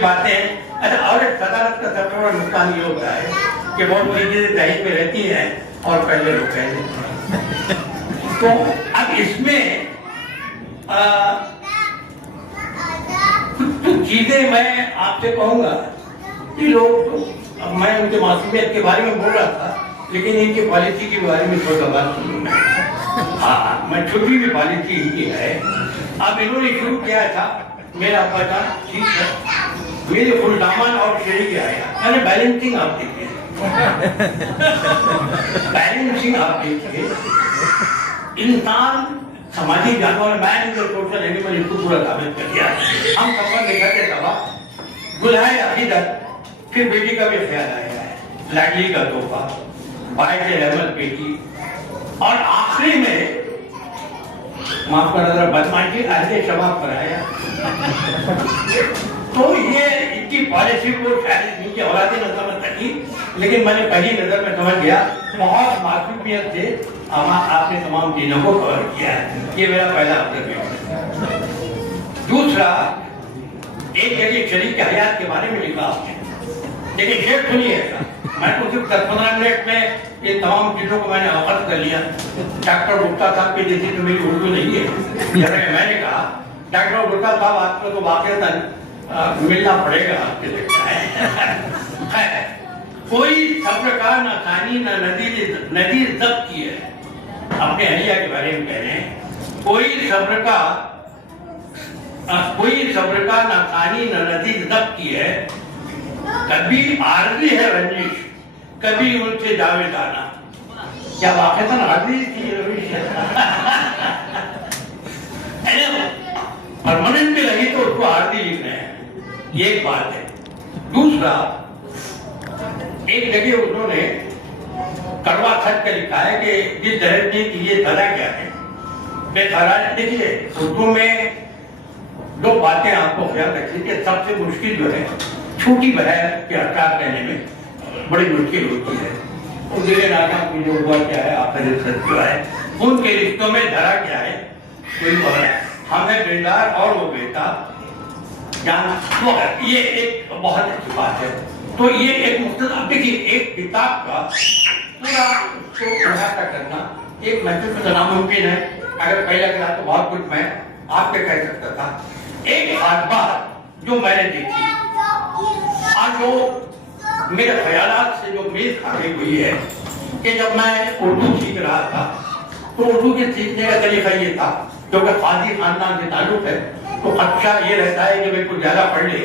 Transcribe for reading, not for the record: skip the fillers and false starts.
باتیں اچھا، اور صدارت کا سب سے بڑا نقصان یہ ہوتا ہے کہ بہت بڑی چیزیں تحریک میں رہتی ہیں اور پہلے لوگ کہہ دیتے ہیں. تو اب اس میں کچھ چیزیں میں آپ سے کہوں گا کہ لوگ، میں ان کے معصومیت کے بارے میں بول رہا تھا لیکن ان کی پالیسی کے بارے میں تھوڑا بات سنوں میں. ہاں، میں چھٹی بھی پالیسی ہی کی ہے. اب انہوں نے شروع کیا تھا میرا پتا ٹھیک ہے، میرے فل دامن اور شریک آیا، یعنی بیلنسنگ آپ دیکھیے، بیلنسنگ آپ دیکھیے. انسان سماجی جانور، میں نے سوشل اینیمل اس کو پورا ثابت کر دیا. ہم سفر نکلتے سب گلہائے عقیدت، پھر بیٹی کا بھی خیال آیا ہے، لاڈلی کا تحفہ، باعث رحمت بیٹی، اور آخری میں معاف کرنا ذرا بدماشی اہل شباب پر آیا. تو یہ ان کی پالیسی کو شاید ان کی اولادیں نہ سمجھ سکی، لیکن میں نے پہلی نظر میں سمجھ گیا بہت معصومیت سے آپ نے تمام چیزوں کو کور کیا ہے. یہ میرا پہلا آبزرویشن ہے. دوسرا، ایک جگہ شریک حیات کے بارے میں لکھا آپ نے، لیکن شیخ سنیے ایسا، میں تو صرف 10-15 منٹ میں یہ تمام چیزوں کو میں نے اخذ کر لیا. ڈاکٹر گپتا صاحب کی جیسی تو میری اردو نہیں ہے، جیسا کہ میں نے کہا ڈاکٹر گپتا صاحب آپ کو تو واقعتاً ملنا پڑے گا آپ کے لئے. کوئی صبر کا نہ ثانی نہ ندیر ضبط کی ہے. اپنے اہلیہ کے بارے میں کہہ رہے ہیں، کوئی صبر کا نہ ثانی نہ ندیر ضبط کی ہے. کبھی عارضی ہے رنجش، کبھی ان سے جاویدانہ. کیا واقعتاً عارضی تھی یہ روش ہے؟ پرماننٹ بھی لگی تو اس کو عارضی لکھ رہے ہیں. یہ ایک بات ہے. دوسرا، ایک جگہ انہوں نے کڑوا خط کا لکھا ہے کہ جس درجے کی یہ سزا کیا ہے. میں خراج دیکھیے، اردو میں دو باتیں آپ کو خیال رکھیے کہ سب سے مشکل جو ہے چھوٹی بہن کے حرکات کہنے میں بڑی مشکل ہوتی ہے. دل ناکام کی جو ہوا کیا ہے، آپ کا رشت جو ہے، ان کے رشتوں میں دھرا کیا ہے، کوئی بہن ہے، ہمیں بیدار اور وہ بیٹا جانا. تو یہ ایک بہت اچھی بات ہے. تو یہ ایک مختصر، دیکھیے ایک کتاب کا پورا اس کو احاطہ کرنا ایک محفل میں ناممکن ہے. اگر پہلا کلاس تو بہت کچھ میں آپ کے کہہ سکتا تھا. ایک خاص بات جو میں نے دیکھی اور جو میرے خیالات سے جو میل کھائی ہوئی ہے کہ جب میں اردو سیکھ رہا تھا تو اردو کے سیکھنے کا طریقہ یہ تھا، کیونکہ قاضی خاندان سے تعلق ہے تو خدشہ یہ رہتا ہے کہ میں کچھ زیادہ پڑھ لے